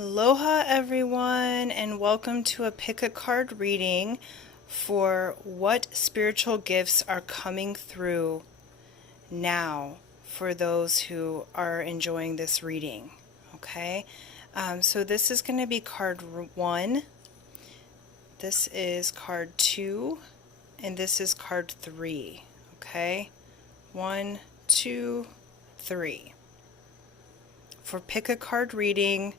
Aloha everyone, and welcome to a pick a card reading for what spiritual gifts are coming through now for those who are enjoying this reading. Okay, so this is going to be card 1, this is card 2, and this is card 3. Okay, 1, 2, 3. For pick a card reading,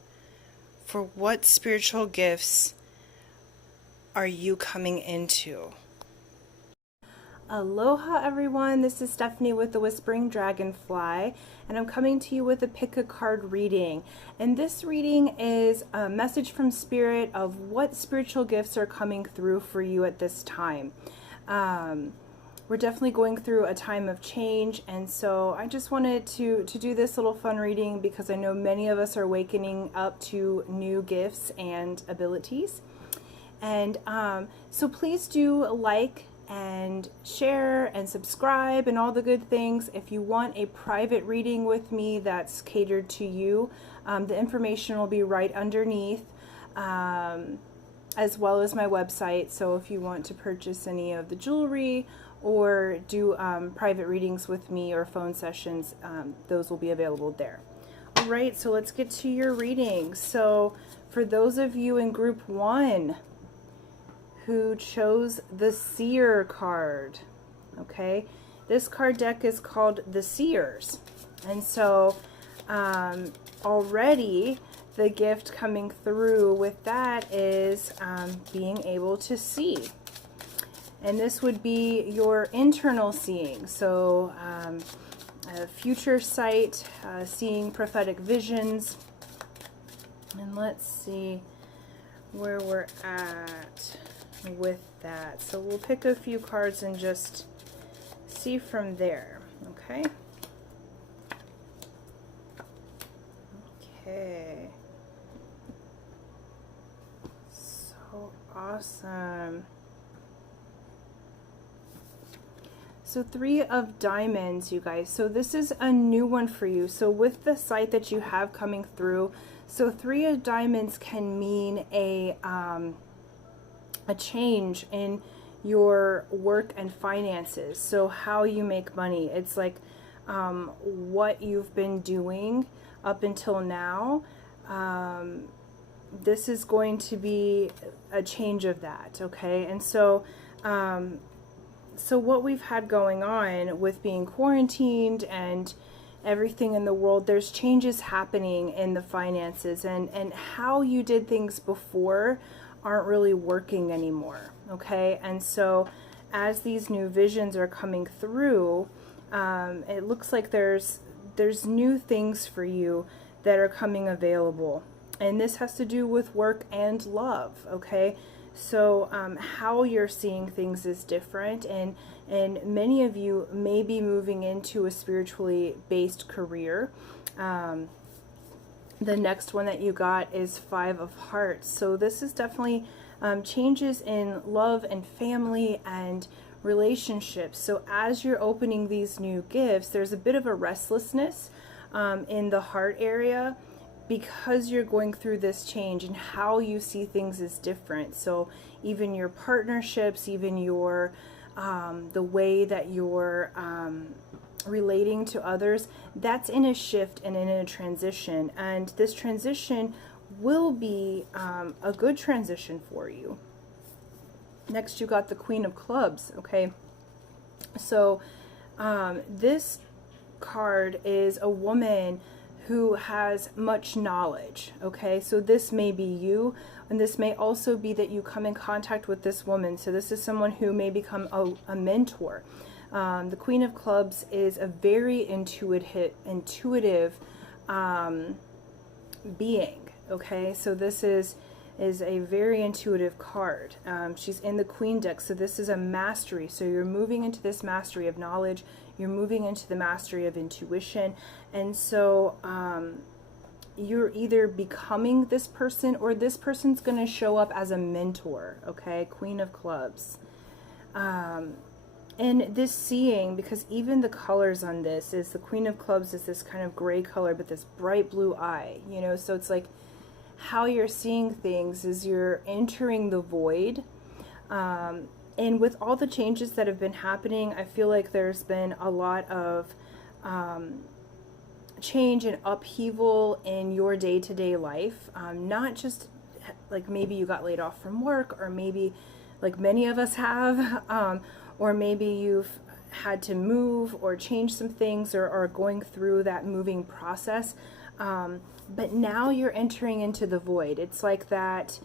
for what spiritual gifts are you coming into? Aloha everyone, this is Stephanie with the Whispering Dragonfly, and I'm coming to you with a pick a card reading. And this reading is a message from Spirit of what spiritual gifts are coming through for you at this time. We're definitely going through a time of change, and so I just wanted to do this little fun reading because I know many of us are wakening up to new gifts and abilities. And so please do like and share and subscribe and all the good things. If you want a private reading with me that's catered to you, the information will be right underneath, as well as my website. So if you want to purchase any of the jewelry or do private readings with me or phone sessions, those will be available there. All right, so let's get to your reading. So for those of you in group 1 who chose the Seer card, okay, this card deck is called the Seers. And so already the gift coming through with that is being able to see. And this would be your internal seeing. So a future sight, seeing prophetic visions. And let's see where we're at with that. So we'll pick a few cards and just see from there. Okay. Okay. So awesome. So 3 of Diamonds, you guys. So this is a new one for you. So with the sight that you have coming through, so 3 of Diamonds can mean a change in your work and finances. So how you make money. It's like what you've been doing up until now. This is going to be a change of that, okay? And so so what we've had going on with being quarantined and everything in the world, there's changes happening in the finances, and how you did things before aren't really working anymore, okay? And so as these new visions are coming through, it looks like there's new things for you that are coming available. And this has to do with work and love, okay? So how you're seeing things is different, and many of you may be moving into a spiritually based career. The next one that you got is 5 of Hearts. So this is definitely changes in love and family and relationships. So as you're opening these new gifts, there's a bit of a restlessness in the heart area, because you're going through this change, and how you see things is different. So even your partnerships, even your the way that you're relating to others, that's in a shift and in a transition. And this transition will be a good transition for you. Next, you got the Queen of Clubs, okay? So this card is a woman who has much knowledge, okay? So this may be you, and this may also be that you come in contact with this woman. So this is someone who may become a mentor. The Queen of Clubs is a very intuitive being, okay? So this is a very intuitive card. She's in the Queen deck, so this is a mastery. So you're moving into this mastery of knowledge, you're moving into the mastery of intuition, and so you're either becoming this person, or this person's going to show up as a mentor, okay? Queen of Clubs. And this seeing, because even the colors on this is, the Queen of Clubs is this kind of gray color, but this bright blue eye, you know, so it's like how you're seeing things is you're entering the void. And with all the changes that have been happening, I feel like there's been a lot of change and upheaval in your day-to-day life. Not just like maybe you got laid off from work, or maybe like many of us have, or maybe you've had to move or change some things, or are going through that moving process. But now you're entering into the void. It's like that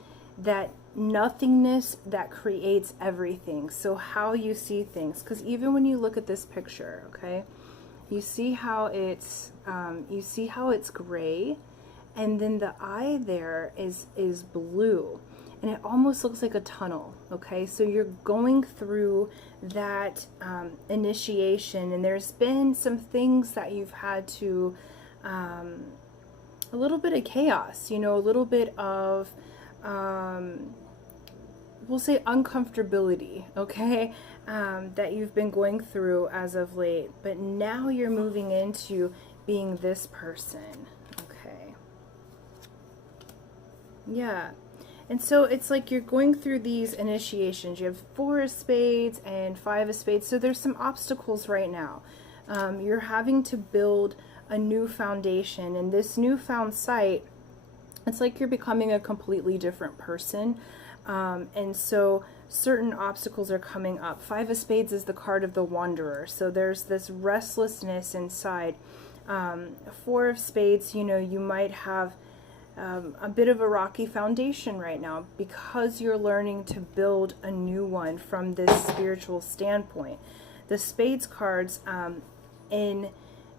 nothingness that creates everything. So how you see things, because even when you look at this picture, okay, you see how it's gray, and then the eye there is blue, and it almost looks like a tunnel. Okay, so you're going through that initiation, and there's been some things that you've had to a little bit of chaos, you know, a little bit of we'll say uncomfortability, okay, that you've been going through as of late. But now you're moving into being this person, okay? Yeah. And so it's like you're going through these initiations. You have 4 of spades and 5 of spades. So there's some obstacles right now. You're having to build a new foundation. And this newfound sight, it's like you're becoming a completely different person. And so certain obstacles are coming up. 5 of spades is the card of the wanderer. So there's this restlessness inside. 4 of spades, you know, you might have a bit of a rocky foundation right now because you're learning to build a new one from this spiritual standpoint. The spades cards, in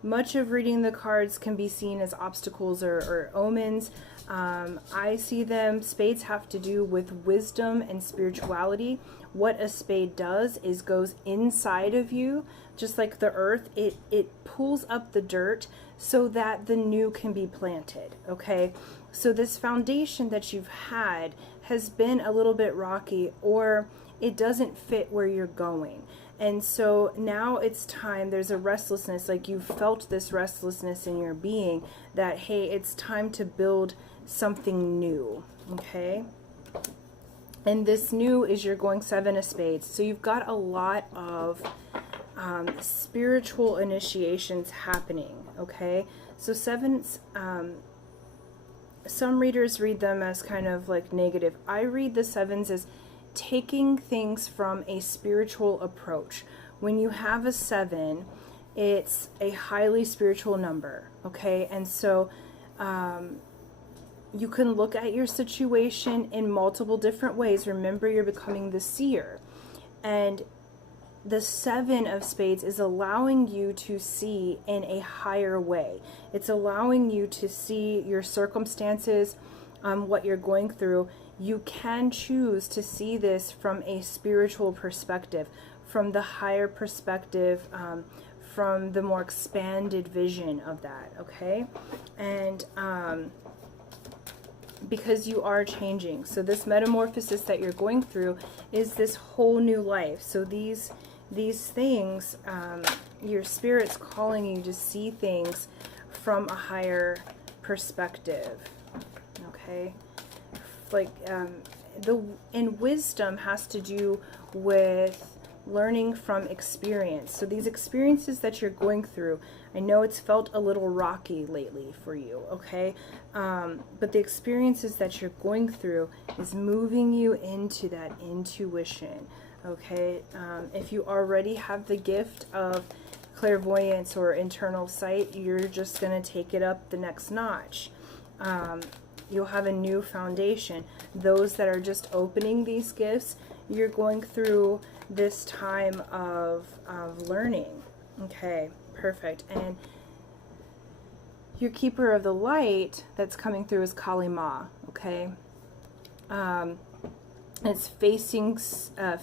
much of reading the cards, can be seen as obstacles or omens. I see them, spades have to do with wisdom and spirituality. What a spade does is goes inside of you, just like the earth. It pulls up the dirt so that the new can be planted, okay? So this foundation that you've had has been a little bit rocky, or it doesn't fit where you're going. And so now it's time, there's a restlessness, like you felt this restlessness in your being, that, hey, it's time to build something new, okay? And this new is you're going 7 of spades. So you've got a lot of spiritual initiations happening, okay? So 7s, some readers read them as kind of like negative. I read the 7s as taking things from a spiritual approach. When you have a 7, it's a highly spiritual number, okay? And so you can look at your situation in multiple different ways. Remember, you're becoming the seer. And the 7 of spades is allowing you to see in a higher way. It's allowing you to see your circumstances, what you're going through. You can choose to see this from a spiritual perspective, from the higher perspective, from the more expanded vision of that, okay? And because you are changing. So this metamorphosis that you're going through is this whole new life. So these things, your spirit's calling you to see things from a higher perspective, okay? Like and wisdom has to do with learning from experience. So these experiences that you're going through, I know it's felt a little rocky lately for you, okay? But the experiences that you're going through is moving you into that intuition, okay? If you already have the gift of clairvoyance or internal sight, you're just going to take it up the next notch. You'll have a new foundation. Those that are just opening these gifts, you're going through this time of learning. Okay, perfect. And your keeper of the light that's coming through is Kali Ma, okay? It's facing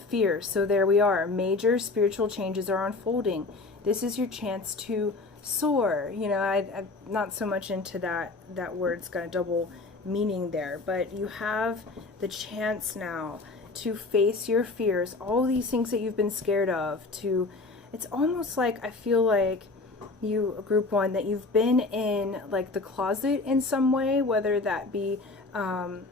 fear. So there we are. Major spiritual changes are unfolding. This is your chance to soar. You know, I'm not so much into that word's got a double meaning there, but you have the chance now to face your fears, all these things that you've been scared of. It's almost like, I feel like you, group one, that you've been in like the closet in some way, whether that be in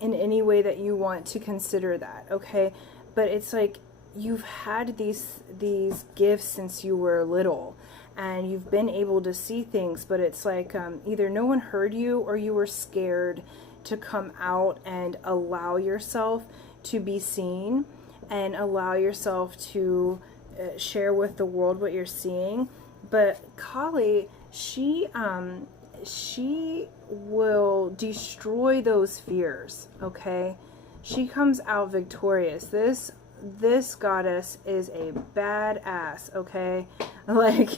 any way that you want to consider that, okay? But it's like you've had these gifts since you were little, and you've been able to see things, but it's like either no one heard you, or you were scared to come out and allow yourself to be seen and allow yourself to share with the world what you're seeing. But Kali, she will destroy those fears, okay? She comes out victorious. This goddess is a badass, okay? Like,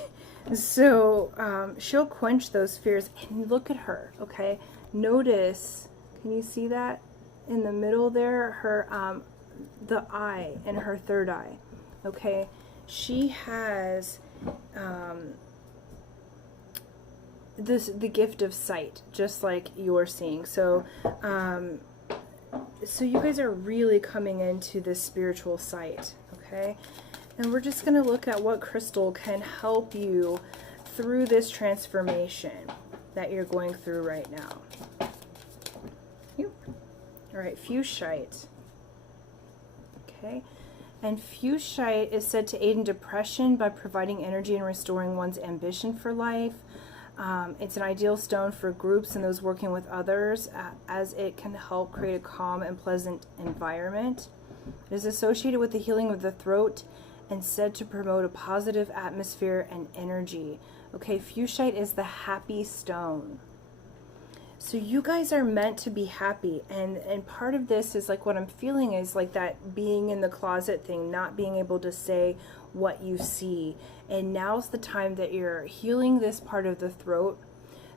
so she'll quench those fears. And look at her, okay? Notice, can you see that in the middle there? Her the eye in her third eye, okay? She has the gift of sight, just like you're seeing. So so you guys are really coming into this spiritual sight, okay? And we're just going to look at what crystal can help you through this transformation that you're going through right now. All right, fuchsite. Okay, and fuchsite is said to aid in depression by providing energy and restoring one's ambition for life. It's an ideal stone for groups and those working with others, as it can help create a calm and pleasant environment. It is associated with the healing of the throat and said to promote a positive atmosphere and energy. Okay, fuchsite is the happy stone. So you guys are meant to be happy, and part of this is like what I'm feeling is like that being in the closet thing, not being able to say what you see. And now's the time that you're healing this part of the throat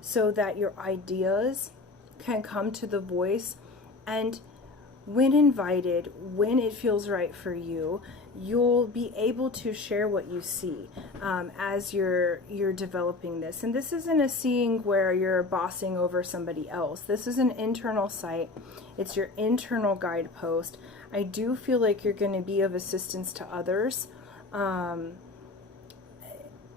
so that your ideas can come to the voice, and when invited, when it feels right for you, you'll be able to share what you see as you're developing this. And this isn't a seeing where you're bossing over somebody else. This is an internal sight. It's your internal guidepost. I do feel like you're going to be of assistance to others,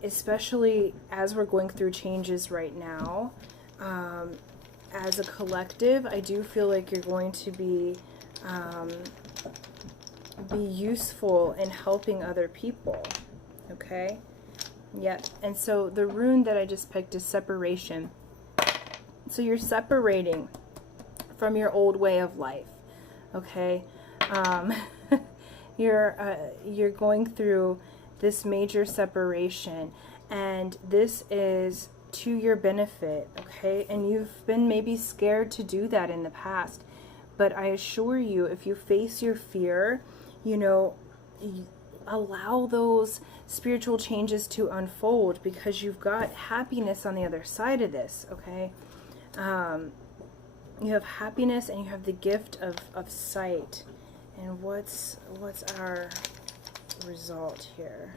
especially as we're going through changes right now. As a collective, I do feel like you're going to be useful in helping other people, okay? Yep. And so the rune that I just picked is separation. So you're separating from your old way of life, okay? You're going through this major separation, and this is to your benefit, okay? And you've been maybe scared to do that in the past, but I assure you, if you face your fear, you know, allow those spiritual changes to unfold, because you've got happiness on the other side of this, okay? You have happiness and you have the gift of sight. And what's our result here?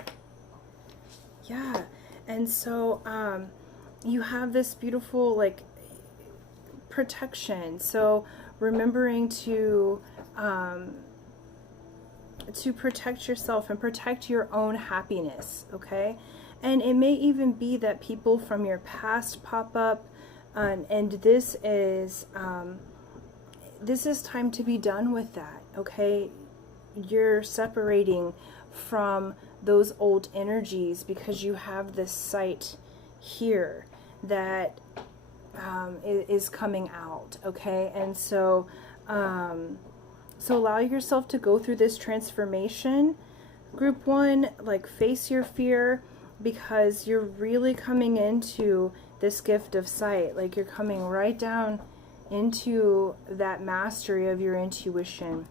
Yeah, and so you have this beautiful like protection. So remembering to protect yourself and protect your own happiness, okay? And it may even be that people from your past pop up, and this is time to be done with that, okay? You're separating from those old energies because you have this sight here that is coming out, okay? And so so allow yourself to go through this transformation. Group one, like face your fear, because you're really coming into this gift of sight. Like you're coming right down into that mastery of your intuition,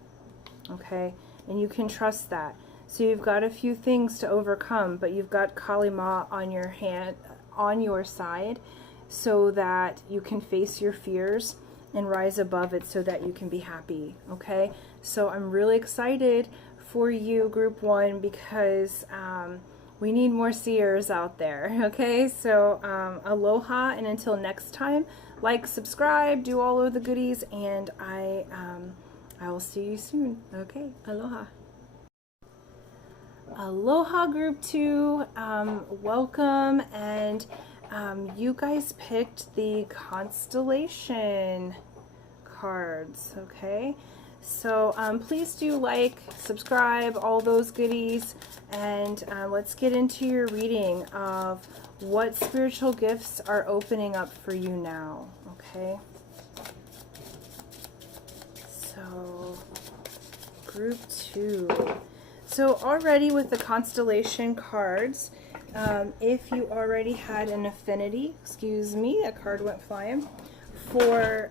okay? And you can trust that. So you've got a few things to overcome, but you've got Kali Ma on your hand, on your side, so that you can face your fears and rise above it so that you can be happy, okay? So I'm really excited for you, group one, because we need more seers out there, okay? So aloha, and until next time, like, subscribe, do all of the goodies, and I will see you soon, okay? Aloha. Aloha group 2, welcome, and you guys picked the constellation cards, okay? So please do like, subscribe, all those goodies, and let's get into your reading of what spiritual gifts are opening up for you now, okay? So, group 2. So already with the constellation cards, if you already had an affinity, excuse me, a card went flying, for,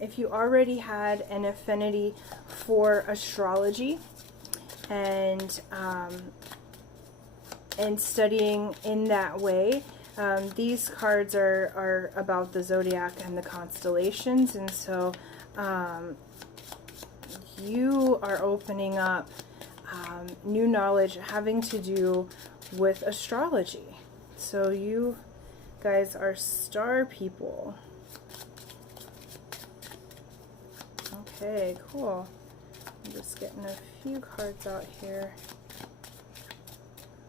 if you already had an affinity for astrology and studying in that way, these cards are about the zodiac and the constellations, and so you are opening up new knowledge having to do with astrology. So you guys are star people. Okay, cool. I'm just getting a few cards out here.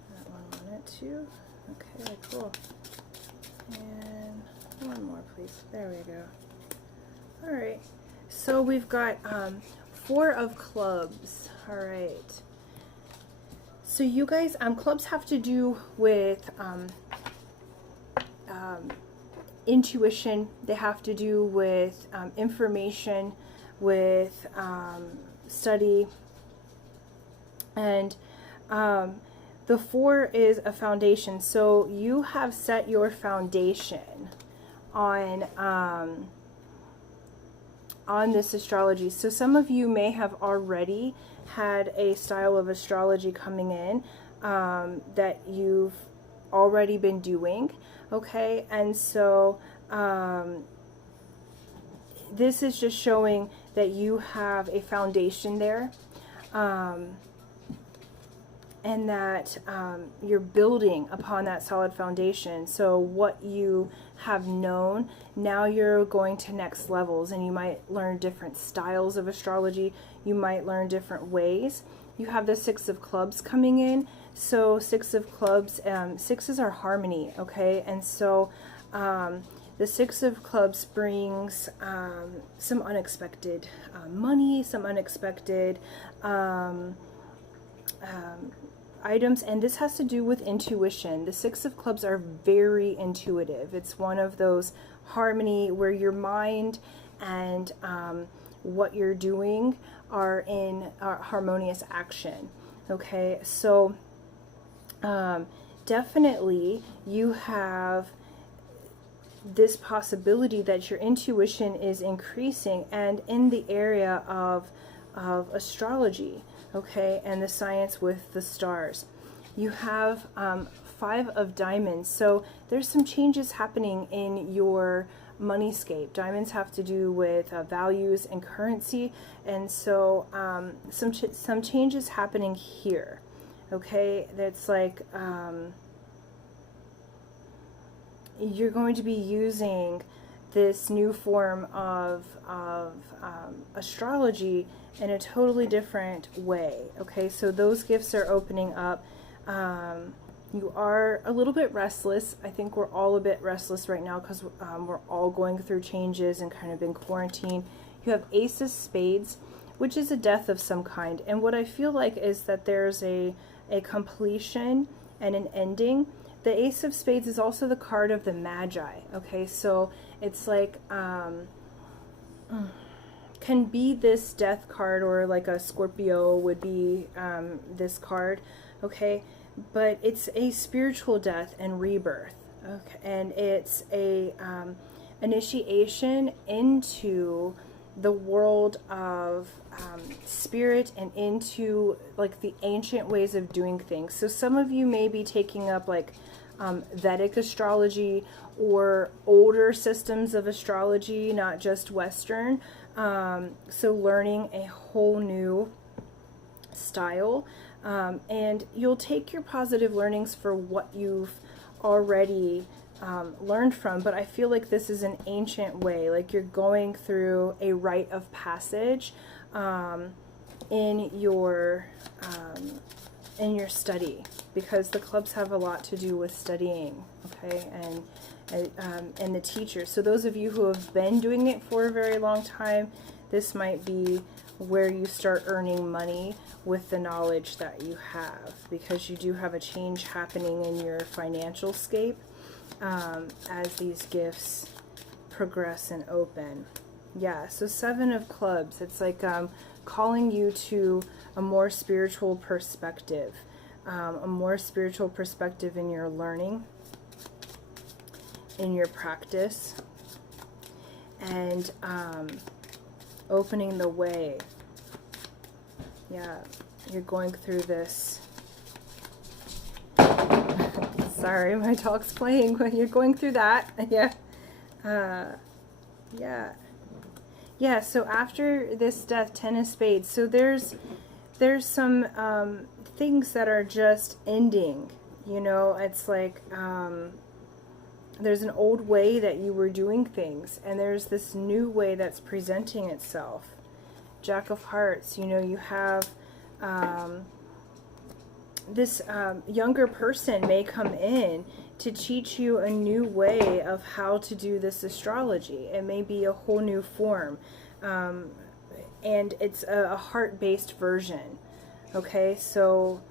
That one wanted to. Okay, cool. And one more, please. There we go. All right. So we've got 4 of clubs. All right. So you guys, clubs have to do with intuition. They have to do with information, with study. And the 4 is a foundation. So you have set your foundation on this astrology. So some of you may have already had a style of astrology coming in that you've already been doing, okay? And so this is just showing that you have a foundation there, and that you're building upon that solid foundation. So what you have known, now you're going to next levels, and you might learn different styles of astrology. You might learn different ways. You have the 6 of clubs coming in. So 6 of clubs, 6s are harmony, okay? And so the 6 of clubs brings some unexpected money, some unexpected items, and this has to do with intuition. The 6 of clubs are very intuitive. It's one of those harmony where your mind and what you're doing are in harmonious action, okay? So definitely you have this possibility that your intuition is increasing, and in the area of astrology, okay, and the science with the stars. You have 5 of diamonds, so there's some changes happening in your moneyscape. Diamonds have to do with values and currency, and so some changes happening here, okay? That's like you're going to be using this new form of astrology in a totally different way, okay? So those gifts are opening up. You are a little bit restless. I think we're all a bit restless right now because we're all going through changes and kind of in quarantine. You have Ace of Spades, which is a death of some kind. And what I feel like is that there's a completion and an ending. The Ace of Spades is also the card of the Magi, okay? So it's like, can be this death card, or like a Scorpio would be this card, okay? But it's a spiritual death and rebirth, okay? And it's a initiation into the world of spirit and into like the ancient ways of doing things. So some of you may be taking up like Vedic astrology or older systems of astrology, not just Western. So learning a whole new style, and you'll take your positive learnings for what you've already learned from, but I feel like this is an ancient way, like you're going through a rite of passage in your in your study, because the clubs have a lot to do with studying, okay, and the teacher. So those of you who have been doing it for a very long time, this might be where you start earning money with the knowledge that you have, because you do have a change happening in your financial scape as these gifts progress and open. Yeah, so 7 of Clubs, it's like calling you to a more spiritual perspective, in your learning, in your practice, and opening the way. Yeah, you're going through this. Sorry, my dog's playing when you're going through that. Yeah. Yeah, so after this death, 10 of Spades, so there's some things that are just ending, you know. It's like there's an old way that you were doing things, and there's this new way that's presenting itself. Jack of Hearts, you know, you have this younger person may come in to teach you a new way of how to do this astrology. It may be a whole new form, and it's a heart-based version. Okay, so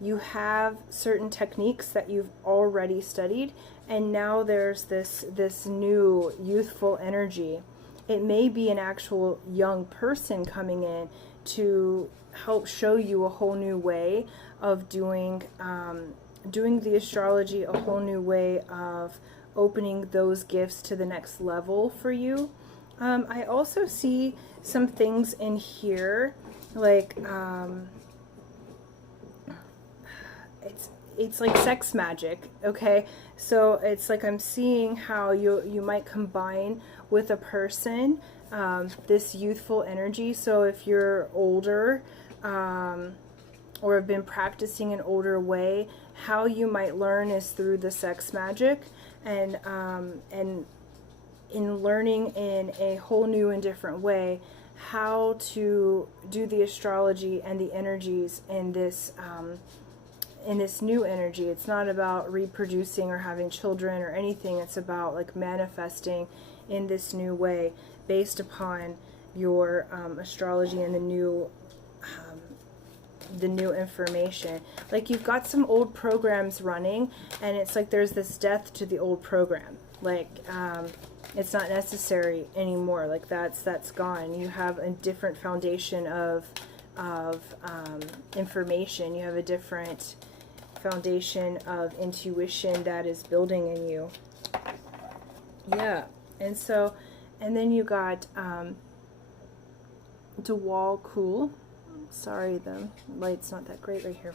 you have certain techniques that you've already studied, and now there's this new youthful energy. It may be an actual young person coming in to help show you a whole new way of doing the astrology, a whole new way of opening those gifts to the next level for you. I also see some things in here, like it's like sex magic, okay? So it's like I'm seeing how you might combine with a person this youthful energy. So if you're older or have been practicing an older way, how you might learn is through the sex magic, and in learning in a whole new and different way how to do the astrology and the energies in this new energy. It's not about reproducing or having children or anything. It's about like manifesting in this new way based upon your astrology and the new information. Like you've got some old programs running, and it's like there's this death to the old program. Like it's not necessary anymore. Like that's gone. You have a different foundation of information. You have a different foundation of intuition that is building in you. Yeah, and so, and then you got DeWall Cool. Sorry, the light's not that great right here.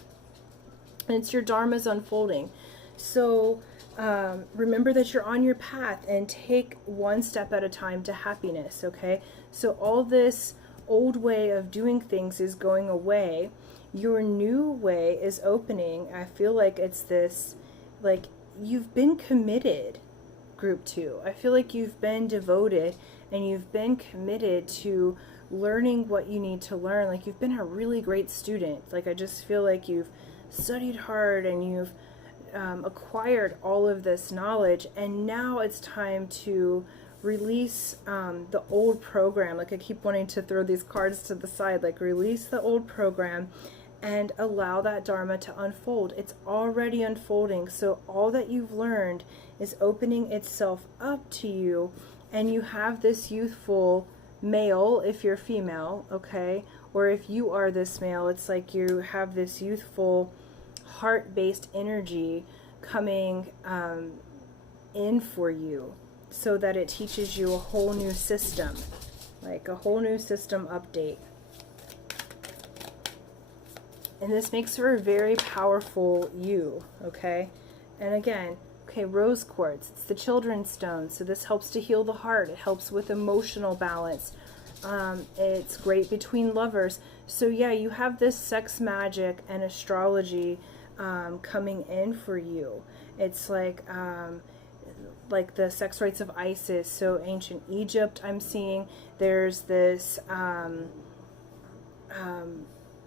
And it's your Dharma's unfolding. So remember that you're on your path, and take one step at a time to happiness, okay? So all this old way of doing things is going away. Your new way is opening. I feel like it's this, like you've been committed, group 2. I feel like you've been devoted and you've been committed to learning what you need to learn. Like you've been a really great student. Like I just feel like you've studied hard and you've acquired all of this knowledge, and now it's time to release the old program. Like I keep wanting to throw these cards to the side, like release the old program and allow that Dharma to unfold. It's already unfolding. So all that you've learned is opening itself up to you, and you have this youthful male, if you're female, okay, or if you are this male, it's like you have this youthful heart-based energy coming in for you, so that it teaches you a whole new system, like a whole new system update. And this makes for a very powerful you, okay? And again, okay, rose quartz, it's the children's stone, so this helps to heal the heart. It helps with emotional balance. It's great between lovers. So yeah, you have this sex magic and astrology coming in for you. It's like the sex rites of Isis, so ancient Egypt I'm seeing. There's this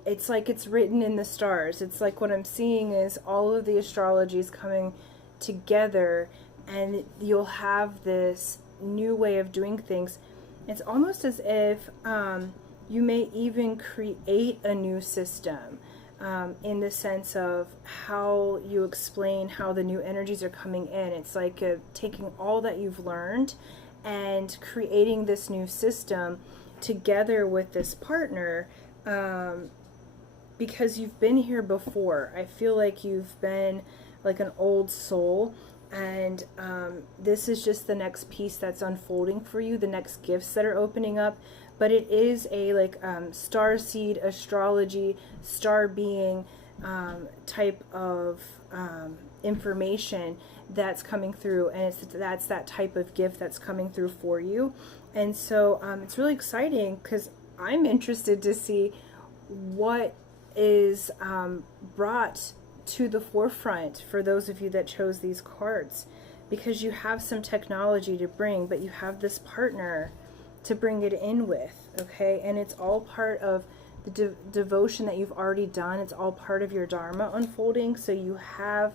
it's like it's written in the stars. It's like what I'm seeing is all of the astrologies coming together, and you'll have this new way of doing things. It's almost as if you may even create a new system, in the sense of how you explain how the new energies are coming in. It's like taking all that you've learned and creating this new system together with this partner, because you've been here before. I feel like you've been like an old soul, and this is just the next piece that's unfolding for you, the next gifts that are opening up. But it is a like star seed astrology, star being type of information that's coming through, and that's that type of gift that's coming through for you. And so it's really exciting, because I'm interested to see what is brought to the forefront for those of you that chose these cards, because you have some technology to bring, but you have this partner to bring it in with, okay? And it's all part of the devotion that you've already done. It's all part of your Dharma unfolding. So you have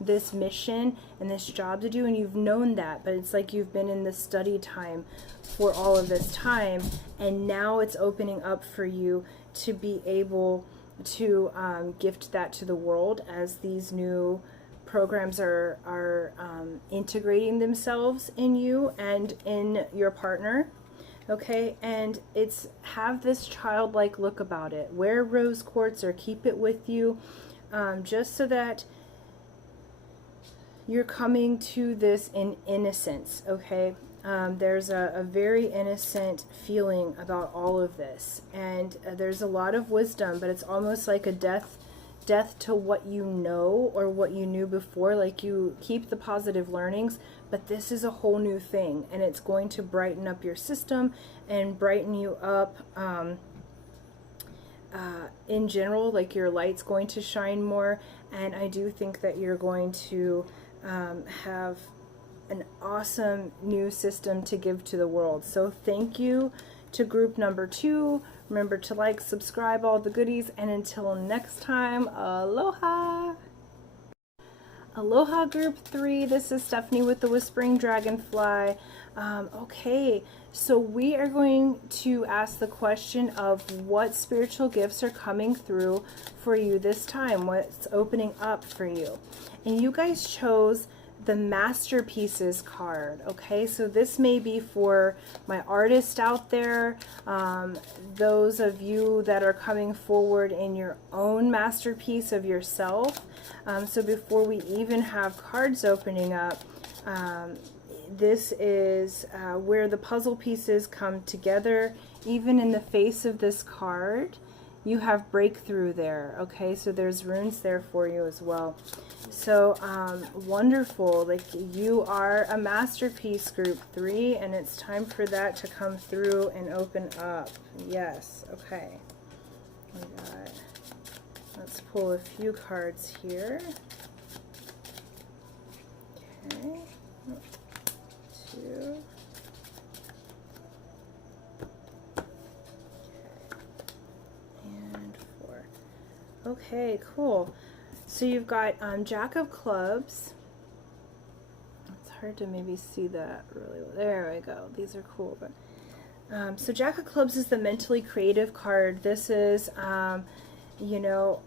this mission and this job to do, and you've known that, but it's like you've been in the study time for all of this time, and now it's opening up for you to be able to gift that to the world as these new programs are integrating themselves in you and in your partner. Okay, and it's have this childlike look about it. Wear rose quartz or keep it with you, just so that you're coming to this in innocence, okay? There's a very innocent feeling about all of this, and there's a lot of wisdom, but it's almost like a death to what you know or what you knew before. Like, you keep the positive learnings, but this is a whole new thing, and it's going to brighten up your system and brighten you up in general. Like, your light's going to shine more, and I do think that you're going to have an awesome new system to give to the world. So thank you to group number 2. Remember to like, subscribe, all the goodies, and until next time, aloha! Aloha group 3, this is Stephanie with the Whispering Dragonfly. Okay, so we are going to ask the question of what spiritual gifts are coming through for you this time, what's opening up for you. And you guys chose the Masterpieces card. Okay, so this may be for my artists out there, those of you that are coming forward in your own masterpiece of yourself. So before we even have cards opening up, this is where the puzzle pieces come together. Even in the face of this card, you have breakthrough there. Okay, so there's runes there for you as well. So wonderful. Like, you are a masterpiece, group 3, and it's time for that to come through and open up. Yes. Okay, we got, let's pull a few cards here. Okay, 2. Okay, cool. So you've got Jack of Clubs. It's hard to maybe see that really well. There we go. These are cool. But so Jack of Clubs is the mentally creative card. This is, you know,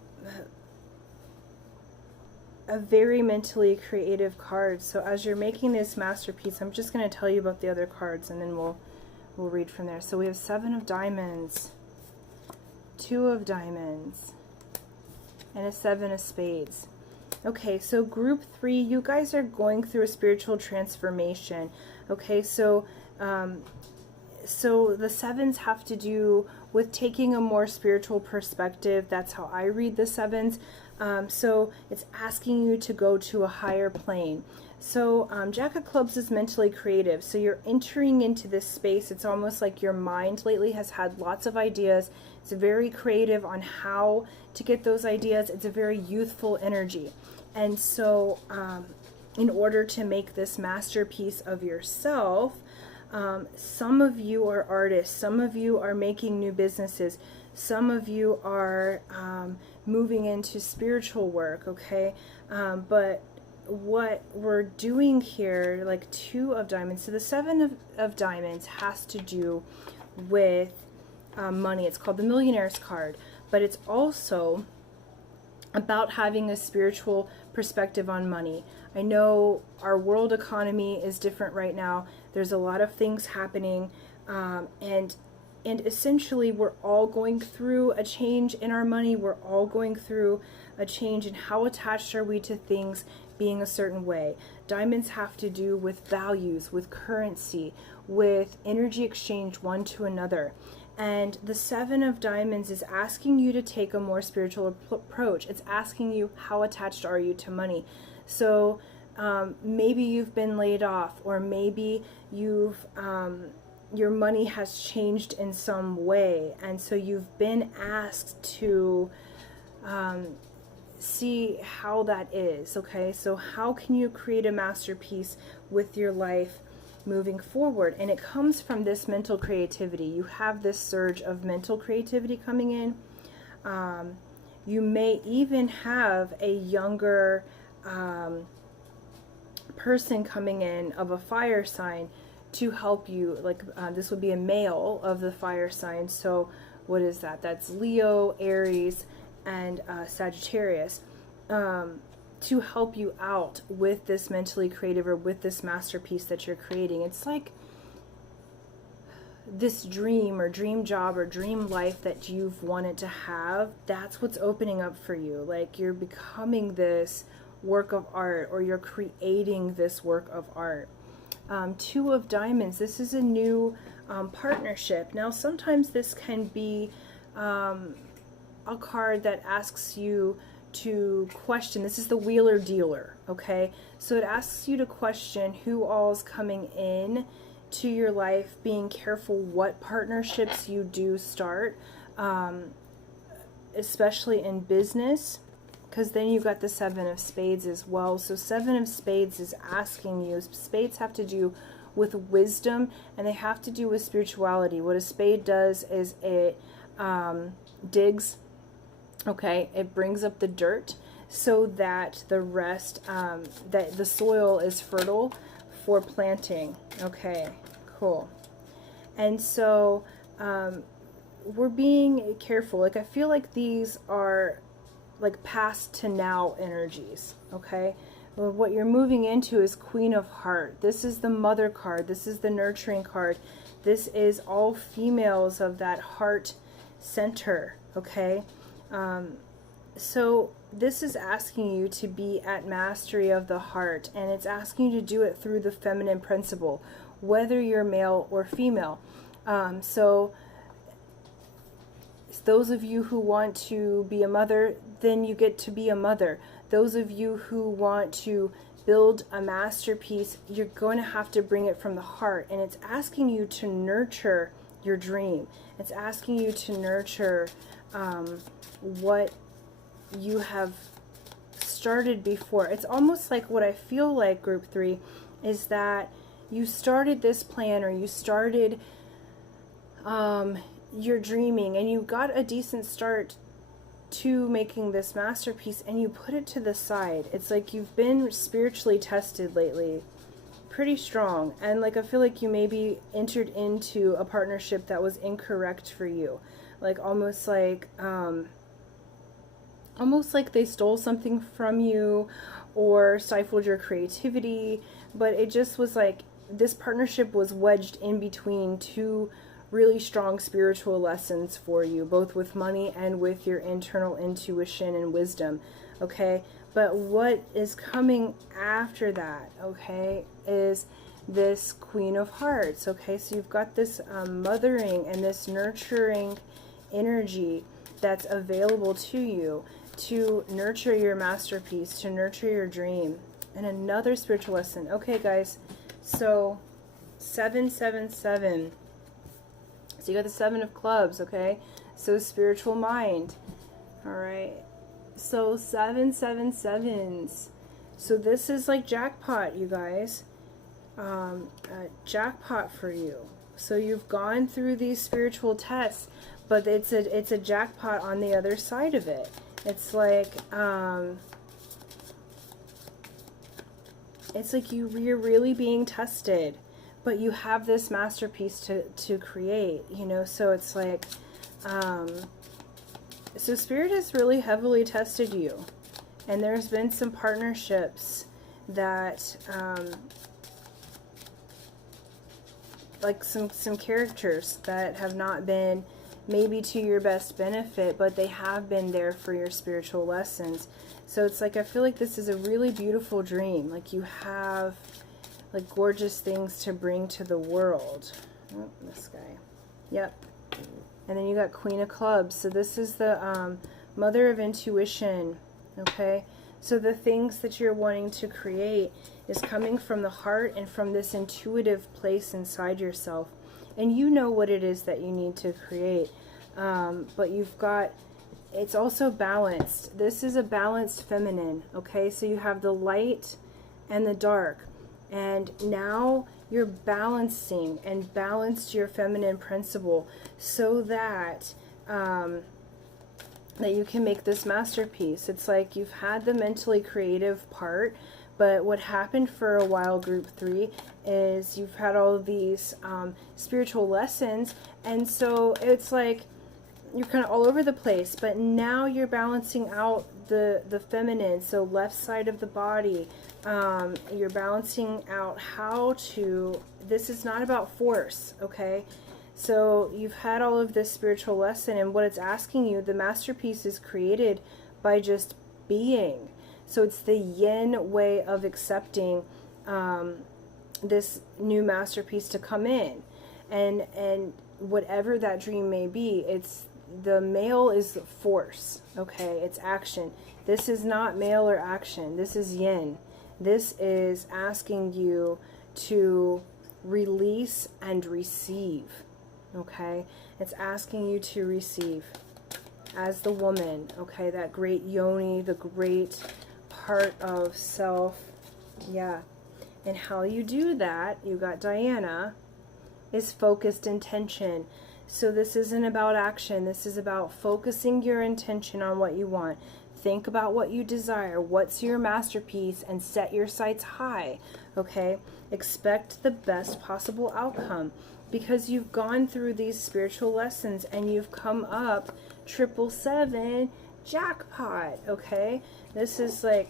a very mentally creative card. So as you're making this masterpiece, I'm just going to tell you about the other cards, and then we'll read from there. So we have 7 of Diamonds, 2 of Diamonds, and a 7 of Spades. Okay, so group 3, you guys are going through a spiritual transformation. Okay, so so the 7s have to do with taking a more spiritual perspective. That's how I read the 7s. So it's asking you to go to a higher plane. So Jack of Clubs is mentally creative. So you're entering into this space. It's almost like your mind lately has had lots of ideas. It's very creative on how to get those ideas. It's a very youthful energy. And so in order to make this masterpiece of yourself, Some of you are artists. Some of you are making new businesses. Some of you are moving into spiritual work, okay? But what we're doing here, like Two of Diamonds, so the Seven of Diamonds has to do with money. It's called the Millionaire's card, but it's also about having a spiritual perspective on money. I know our world economy is different right now. There's a lot of things happening, and essentially we're all going through a change in our money. We're all going through a change in how attached are we to things being a certain way. Diamonds have to do with values, with currency, with energy exchange one to another. And the Seven of Diamonds is asking you to take a more spiritual approach. It's asking you, how attached are you to money? So maybe you've been laid off, or maybe you've your money has changed in some way, and so you've been asked to see how that is. Okay, so how can you create a masterpiece with your life moving forward? And it comes from this mental creativity. You have this surge of mental creativity coming in. You may even have a younger person coming in of a fire sign to help you. Like this would be a male of the fire sign. So what is that? That's Leo, Aries, and Sagittarius. To help you out with this mentally creative, or with this masterpiece that you're creating. It's like this dream or dream job or dream life that you've wanted to have. That's what's opening up for you. Like you're becoming this work of art, or you're creating this work of art. Two of Diamonds, this is a new partnership. Now sometimes this can be a card that asks you to question. This is the Wheeler Dealer, okay? So it asks you to question who all's coming in to your life, being careful what partnerships you do start, especially in business, because then you've got the Seven of Spades as well. So Seven of Spades is asking you, spades have to do with wisdom, and they have to do with spirituality. What a spade does is it digs. Okay, it brings up the dirt so that the rest, that the soil is fertile for planting. Okay, cool. And so we're being careful. Like I feel like these are like past to now energies. Okay, well, what you're moving into is Queen of Heart. This is the mother card. This is the nurturing card. This is all females of that heart center. Okay. So this is asking you to be at mastery of the heart, and it's asking you to do it through the feminine principle, whether you're male or female. So those of you who want to be a mother, then you get to be a mother. Those of you who want to build a masterpiece, you're going to have to bring it from the heart, and it's asking you to nurture your dream. It's asking you to nurture what you have started before. It's almost like what I feel like, Group 3, is that you started this plan, or you started your dreaming, and you got a decent start to making this masterpiece, and you put it to the side. It's like you've been spiritually tested lately, pretty strong, and like I feel like you maybe entered into a partnership that was incorrect for you. Like almost like they stole something from you or stifled your creativity, but it just was like this partnership was wedged in between two really strong spiritual lessons for you, both with money and with your internal intuition and wisdom. Okay, but what is coming after that, okay, is this Queen of Hearts. Okay, so you've got this mothering and this nurturing energy that's available to you to nurture your masterpiece, to nurture your dream. And another spiritual lesson. Okay, guys, so 777. So you got the Seven of Clubs, okay? So spiritual mind. All right. So 777s. So this is like jackpot, you guys. a jackpot for you. So you've gone through these spiritual tests, but it's a jackpot on the other side of it. It's like you're really being tested, but you have this masterpiece to create, you know. So it's like, so Spirit has really heavily tested you, and there's been some partnerships that, like some characters that have not been maybe to your best benefit, but they have been there for your spiritual lessons. So it's like, I feel like this is a really beautiful dream. Like you have like gorgeous things to bring to the world. Oh, this guy. Yep. And then you got Queen of Clubs. So this is the mother of intuition. Okay. So the things that you're wanting to create is coming from the heart and from this intuitive place inside yourself. And you know what it is that you need to create. But you've got, it's also balanced. This is a balanced feminine. Okay. So you have the light and the dark. And now you're balancing and balanced your feminine principle so that that you can make this masterpiece. It's like you've had the mentally creative part, but what happened for a while, group 3, is you've had all of these spiritual lessons, and so it's like you're kind of all over the place, but now you're balancing out the feminine, so left side of the body. You're balancing out how to, this is not about force, okay? So you've had all of this spiritual lesson, and what it's asking you, the masterpiece is created by just being. So it's the yin way of accepting this new masterpiece to come in. And whatever that dream may be, it's the male is force, okay? It's action. This is not male or action. This is yin. This is asking you to release and receive, okay? It's asking you to receive as the woman, okay? That great yoni, the great part of self, yeah. And how you do that, you got Diana, is focused intention. So this isn't about action. This is about focusing your intention on what you want. Think about what you desire. What's your masterpiece, and set your sights high, okay? Expect the best possible outcome, because you've gone through these spiritual lessons and you've come up 777 jackpot, okay? This is like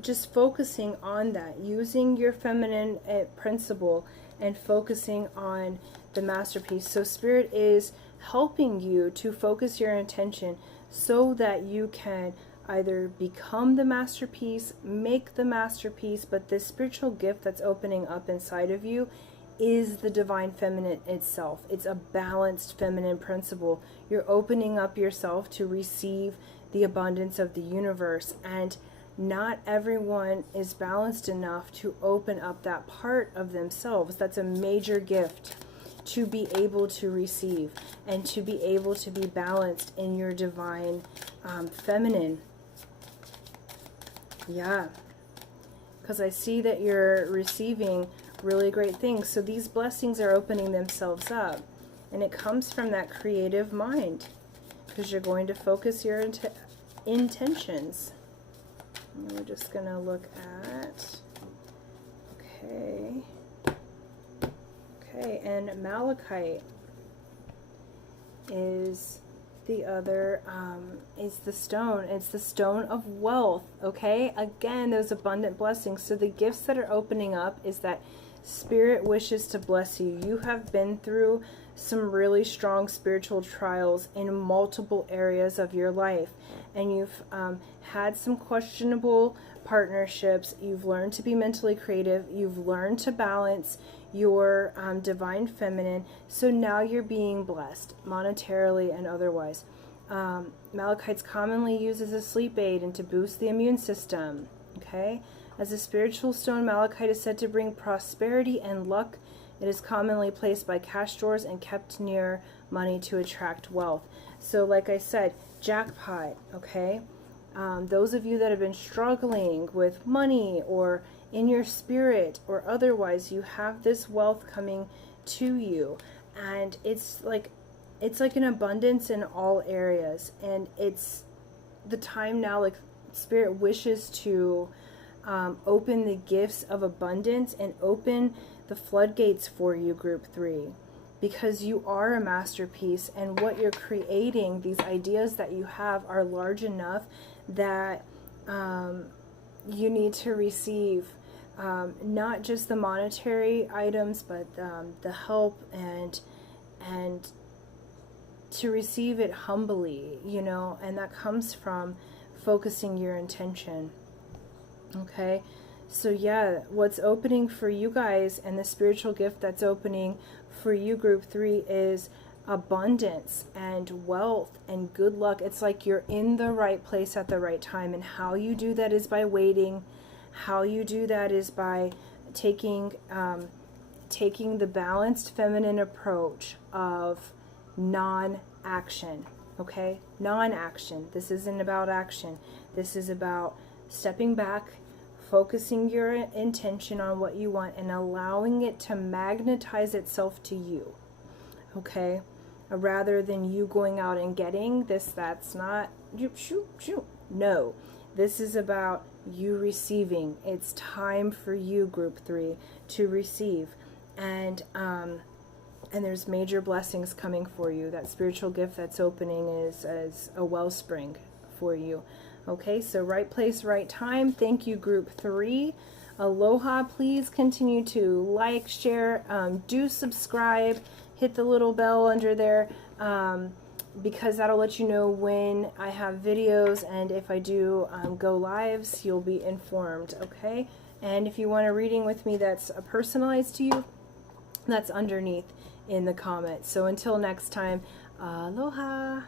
just focusing on that, using your feminine principle and focusing on the masterpiece. So Spirit is helping you to focus your intention so that you can either become the masterpiece, make the masterpiece, but this spiritual gift that's opening up inside of you is the divine feminine itself. It's a balanced feminine principle. You're opening up yourself to receive the abundance of the universe, and not everyone is balanced enough to open up that part of themselves. That's a major gift, to be able to receive and to be able to be balanced in your divine feminine. Yeah, because I see that you're receiving really great things. So these blessings are opening themselves up, and it comes from that creative mind, because you're going to focus your intentions. And we're just going to look at, okay, and malachite is the other, is the stone. It's the stone of wealth, okay? Again, those abundant blessings. So the gifts that are opening up is that Spirit wishes to bless you. You have been through some really strong spiritual trials in multiple areas of your life, and you've had some questionable partnerships. You've learned to be mentally creative. You've learned to balance your divine feminine. So now you're being blessed monetarily and otherwise. Malachite's commonly used as a sleep aid and to boost the immune system. Okay, as a spiritual stone, malachite is said to bring prosperity and luck. It is commonly placed by cash drawers and kept near money to attract wealth. So like I said, jackpot, okay? Those of you that have been struggling with money or in your spirit or otherwise, you have this wealth coming to you, and it's like an abundance in all areas. And it's the time now, like Spirit wishes to open the gifts of abundance and open the floodgates for you, group 3, because you are a masterpiece, and what you're creating, these ideas that you have, are large enough that you need to receive not just the monetary items, but the help, and to receive it humbly, you know, and that comes from focusing your intention. Okay, so yeah, what's opening for you guys, and the spiritual gift that's opening for you, group 3, is abundance and wealth and good luck. It's like you're in the right place at the right time, and how you do that is by waiting. How you do that is by taking the balanced feminine approach of non-action. Okay, non-action. This isn't about action. This is about stepping back, focusing your intention on what you want, and allowing it to magnetize itself to you. Okay, rather than you going out and getting this, that's not, no, this is about you receiving. It's time for you, group 3, to receive, and there's major blessings coming for you. That spiritual gift that's opening is as a wellspring for you. Okay, so right place, right time. Thank you, group 3. Aloha. Please continue to like, share, do subscribe, hit the little bell under there, because that'll let you know when I have videos, and if I do go lives, you'll be informed. Okay, and if you want a reading with me that's personalized to you, that's underneath in the comments. So until next time, aloha.